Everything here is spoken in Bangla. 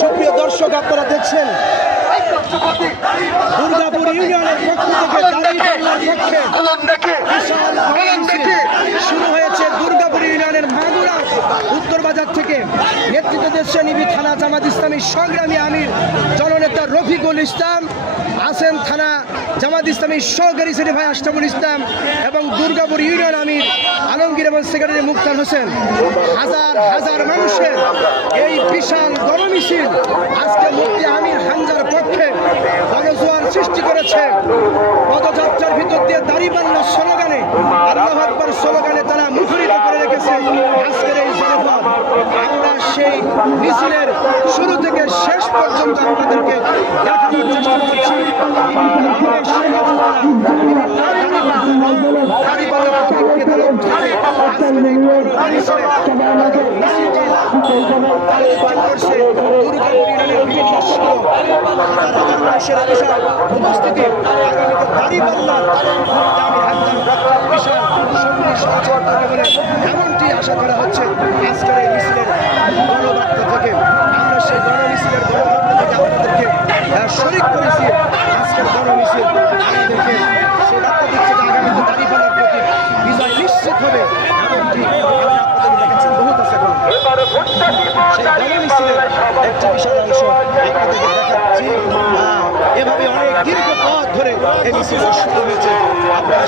সুপ্রিয় দর্শক, আপনারা দেখছেন দুর্গাপুর ইউনিয়নের পক্ষ থেকে দাঁড়িপাল্লার পক্ষে বিশাল শুরু হয়েছে। দুর্গাপুর ইউনিয়নের মাগুরা উত্তর বাজার থেকে নেতৃত্ব দিচ্ছেন ইবি থানা জামাত ইসলামী সংগ্রামী আমির জননেতা রফিকুল ইসলাম, আছেন থানা জামাত ইসলামী সহকারী সেক্রেটারি ভাই আশরাফুল ইসলাম এবং দুর্গাপুর ইউনিয়ন আমির আলমগীর এবং সেক্রেটারি মুক্তার হোসেন। হাজার হাজার মানুষের এই বিশাল গণমিছিল আজকে মুফতি আমির হামজার পক্ষে গণজোয়ার সৃষ্টি করেছে। পদযাত্রার ভিতর দিয়ে দাঁড়িপাল্লা স্লোগানে, আল্লাহু আকবার স্লোগানে তারা মুখরিত করে রেখেছে আজকের এই জনপদ। আমরা সেই মিছিলের শুরু থেকে শেষ পর্যন্ত আপনাদেরকে দেখানোর চেষ্টা করছি। উপস্থিতি এমনটি আশা করা হচ্ছে আজকের এই মিছিলের গণবার্তা থেকে। আমরা সেই গণমিছিলের গণবার্তা থেকে আপনাদেরকে শরীক করেছি। আজকের গণমিছিল আমাদেরকে সেই বার্তা দিচ্ছে যে আগামীতে দাঁড়িপাল্লার প্রতি বিজয় নিশ্চিত হবে। এমনটি আপনাদের দেখেছেন বহুত আছে। সেই গণমিছিলের একটি বিশাল অংশ আপনাদেরকে দেখাচ্ছি। এভাবে অনেক দীর্ঘ পথ ধরে এই মিছিল শুরু হয়েছে। আপনারা